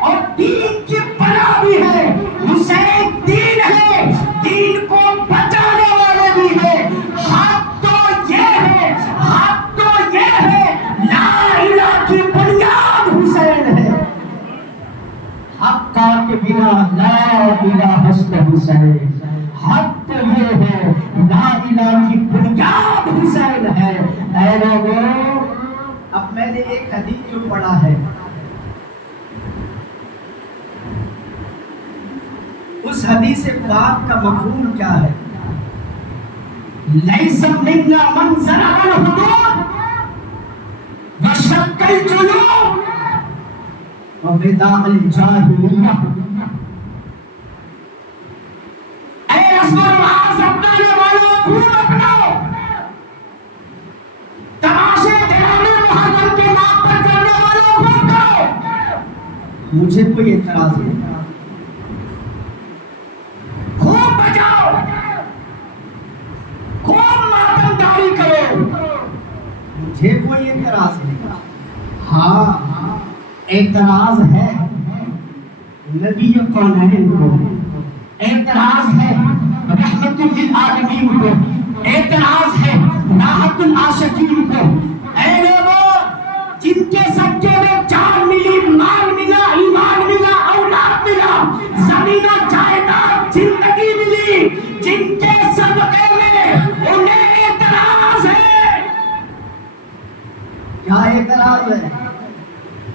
اور دین کی پناہ بھی ہے. حسین دین ہے، دین کو بچانے والے بھی ہے. حق تو یہ ہے، حق تو یہ ہے، لا الہ کی بنیاد حسین ہے. حق کا کے بنا لا الہ حسن حسین. حق تو یہ ہے، لا الہ کی بنیاد حسین ہے. اے لوگوں، اب میں نے ایک حدیث جو پڑھا ہے، اس حدیث پاک کا مفہوم کیا ہے؟ لیس منا من زرع الحدود وشق الجنوب وبداء الجاہلیہ. اے رسم و رواج اپنانے والوں خون اپناؤ، تماشے دیوانے محرم کے نام پر کرنے والوں خون کرو. مجھے کوئی اعتراض نہیں، خوب بجاؤ، خوب ماتم داری کرو، مجھے کوئی اعتراض نہیں. ہاں اعتراض ہے نبی کونین کو، اعتراض ہے رحمت للعالمین کو، اعتراض ہے راحت العاشقین کو. اے لوگوں، جن کے سچے میں جان ملی، مال ملا، ایمان ملا، اولاد ملا، زمین و جائیداد، زندگی ملی، جن کے صدقے میں انہیں اعتراض ہے. کیا اعتراض ہے؟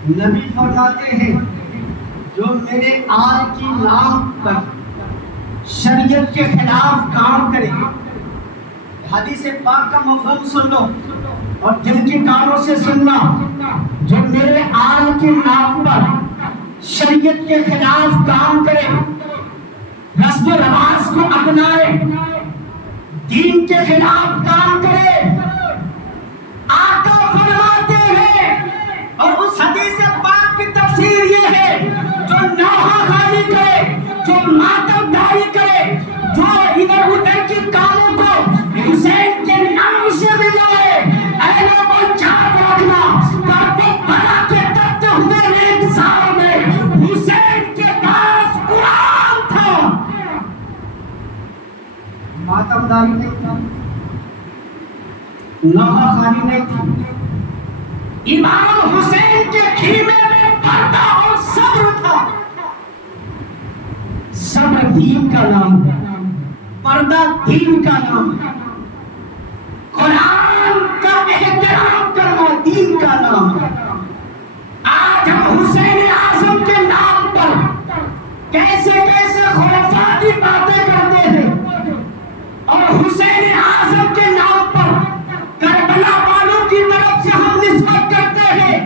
نبی فرماتے ہیں جو میرے آل کی نام پر شریعت کے خلاف کام کرے. حدیث پاک کا مفہوم سن لو اور دل کے کانوں سے سننا. جو میرے آل کے نام پر شریعت کے خلاف کام کرے، رسم و رواج کو اپنائے، دین کے خلاف کام کرے، آقا فرماتے ہیں. اور اس حدیث پاک کی تفسیر یہ ہے، جو نوحہ خانی کرے، جو ماتم داری کرے، جو ادھر ادھر کی کاموں کو حسین کے نام سے ملائے. اے لوگوں، یاد رکھنا، کربلا کے تخت ہوئے ایک سال میں حسین کے پاس قرآن تھا. ماتم داری نہیں تھا، نوحہ خانی نہیں تھی. امام حسین کے خیمے میں پردہ اور صبر تھا. صبر دین کا نام ہے، پردہ دین کا نام ہے. قرآن کا احترام کرنا دین کا نام ہے. آج ہم حسین اعظم کے نام پر کیسے کیسے خرافاتی باتیں کرتے ہیں، اور حسین اعظم کے نام پر کربلا والوں کی طرف سے ہم نسبت کرتے ہیں.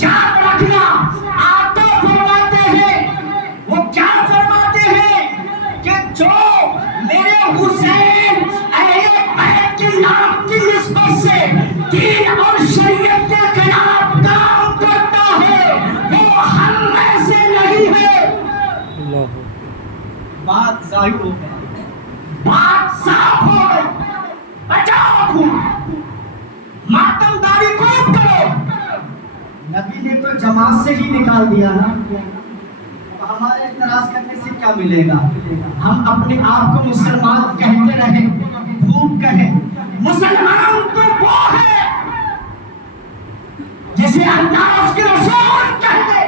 یاد رکھنا، آقا فرماتے ہیں، وہ کیا فرماتے ہیں کہ جو میرے حسین اہل بیت کے نام کی نسبت سے دین اور شریعت کے خلاف کام کرتا ہے وہ ہم میں سے نہیں ہے. بات ظاہر ہو گئی، بات صاف ہو گئی. بچاؤ خون، ماتم داری خوب کرو. نبی نے تو جماعت سے ہی نکال دیا نا، ہمارے اعتراض کرنے سے کیا ملے گا؟ ہم اپنے آپ کو مسلمان کہتے رہیں، خوب کہیں. مسلمان تو وہ ہے جسے اللہ اس کے رسول کہتے.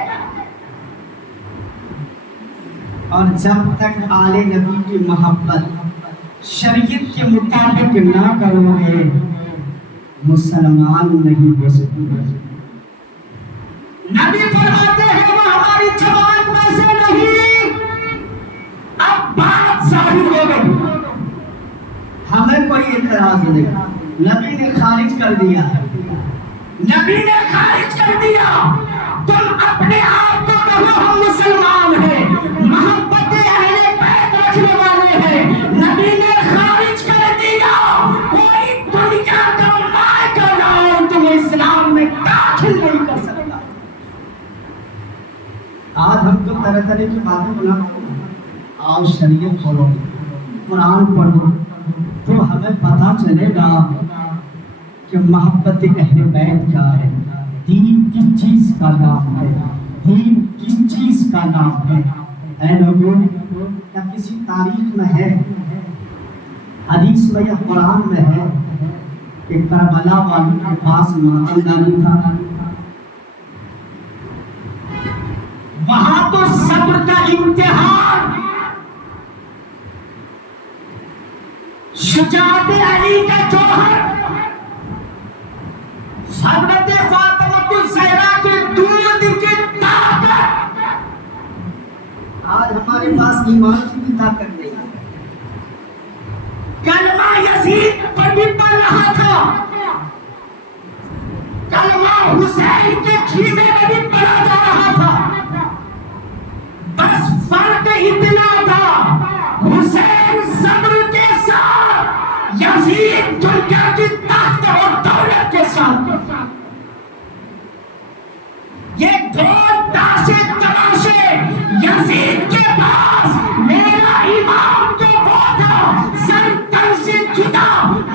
اور جب تک آل نبی کی محبت شریعت کے مطابق نہ کرو گے، مسلمان نہیں ہو سکتے. نبی فرماتے ہیں وہ ہماری جماعت میں سے نہیں. اب بات ظاہر ہو گئی، ہمیں کوئی اعتراض نہیں. نبی نے خارج کر دیا، نبی نے خارج کر دیا. تم اپنے آپ کو کہو ہم مسلمان ہیں، محبت اہل بیت رکھنے والے ہیں. نبی نے خارج کر دیا. کوئی دنیا کا مائی کا نام تمہیں اسلام میں داخل نہیں کر سکتا. آج ہم تو طرح طرح کی باتیں بناتے ہیں. آؤ شریعت پڑھو، قرآن پڑھو، تو ہمیں پتہ چلے گا کہ محبت اہل بیت کیا ہے، دین کس چیز کا نام ہے، دین کس چیز کا نام ہے. اے لوگوں، کیا کسی تاریخ میں ہے، حدیث میں یا قرآن میں ہے کہ کربلا والوں کے پاس ماتم دانی تھا؟ وہاں تو صبر کا امتحان، شجاعت علی کا جوہر، حضرت فاطمہ الزہرا کے دودھ کی طاقت. آج ہمارے پاس ایمان کی بھی طاقت نہیں ہے. کلمہ یزید پر بھی پڑھ رہا تھا، کلمہ حسین کے خیمے میں بھی پڑھا جا رہا تھا. بس فرق اتنا تھا، حسین صبر کے ساتھ، یزید دنیا کی طاقت اور دولت کے ساتھ. یہ دو تاشے تماشے یزید کے پاس، میرا امام تو وہ تھا سر تن سے جدا،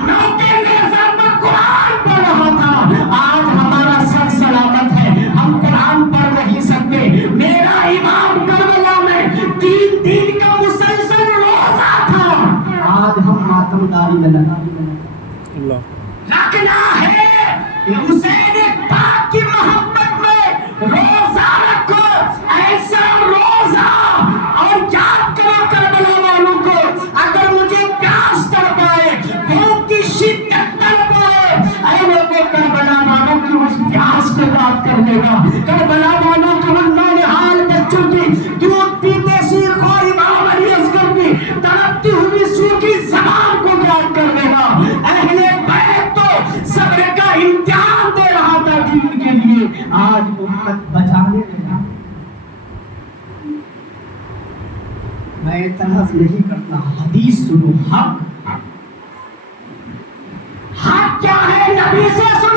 نوکے نیزہ پر قرآن پڑھ رہا تھا. آج ہمارا سر سلامت ہے، ہم قرآن پڑھ نہیں سکتے. میرا امام کربلا میں 3 دن کا مسلسل روزہ تھا. آج ہم ماتم داری میں رکھنا ہے. حسین پاک کی محبت میں روزہ رکھو، ایسا روزہ. اور یاد کرو کربلا والوں کو، اگر مجھے پیاس تڑپائے، بھوک کی شدت تڑپائے، اے لوگوں کربلا والوں کی اس پیاس کو یاد کر لے گا. کربلا والوں کی ان نونہال بچوں کی دودھ پیتے شیرخوار امام علی اصغر کی تڑپتی ہوئی سوکھی زبان کو یاد کر لے گا. اہل بیت تو صبر کا امتحان دے رہا تھا دین کے لیے، آج امت بچانے لگا. میں اعتراض نہیں کرتا، حدیث سنو. حق حق کیا ہے؟ نبی سے سنو.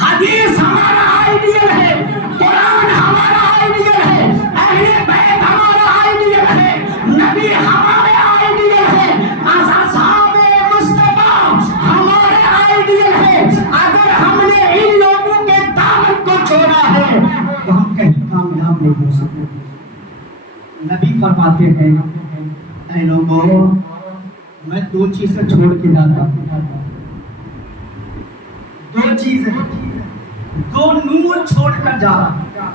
حدیث ہمارا آئیڈیل ہے، قرآن ہمارا آئیڈیل ہے، اہل بیت ہمارا آئیڈیل ہے، نبی ہمارے آئیڈیل ہے، اصحاب مصطفیٰ ہمارے آئیڈیل ہے. اگر ہم نے ان لوگوں کے دامن کو چھوڑا ہے تو ہم کہیں کامیاب نہیں ہو سکتے. نبی فرماتے ہیں، اے لوگوں، میں 2 چیزیں چھوڑ کے جاتا ہوں. 2 چیزیں، 2 نور چھوڑ کر جا رہا ہوں،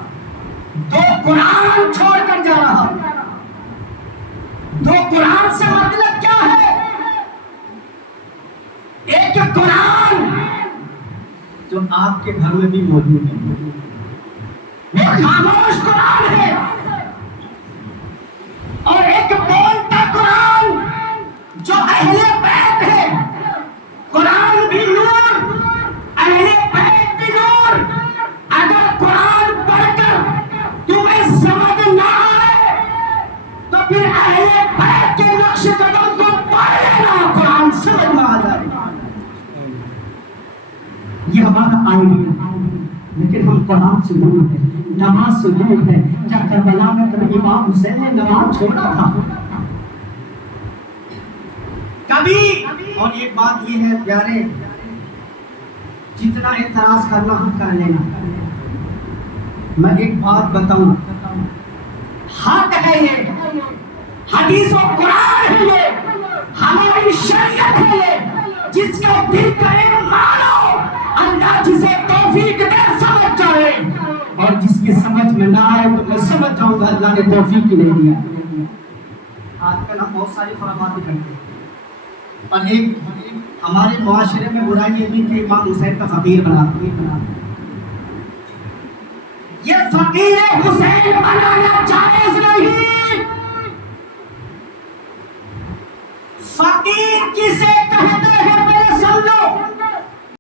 2 قرآن چھوڑ کر جا رہا ہوں. 2 قرآن سے مطلب کیا ہے؟ ایک قرآن جو آپ کے گھر میں بھی موجود ہے، وہ خاموش قرآن ہے. اور ایک بولتا قرآن جو اہل بیت ہے. قرآن بھی نور، اہل بیت بھی نور. اگر قرآن پڑھ کر تمہیں سمجھ نہ آئے تو پھر اہل بیت کے نقش قدم کو پڑھ لینا، قرآن سمجھ میں آ جائے. یہ ہمارا آئیڈیا ہے، لیکن ہم قرآن سے دور ہیں، نماز سے دور ہیں. کیا کربلا میں کبھی امام حسین نے نماز چھوڑا تھا؟ کبھی. اور ایک بات یہ ہے پیارے، جتنا اعتراض کرنا ہم کر لینا. میں ایک بات بتاؤں، حق ہے یہ، حدیث و قرآن ہے یہ، ہماری شریعت ہے یہ. جس کا دل کرے مانو، اللہ جسے توفیق دے سمجھ جائے، اور جس کی سمجھ میں نہ آئے تو میں سمجھ جاؤں گا اللہ نے توفیق ہی نہیں دیا. آج کل ہم بہت ساری فرماتے کرتے ہیں، اور ایک ہمارے معاشرے میں برائی یہ بھی کہ امام حسین کا فقیر بناتے ہیں. یہ فقیر حسین بنانا جائز نہیں.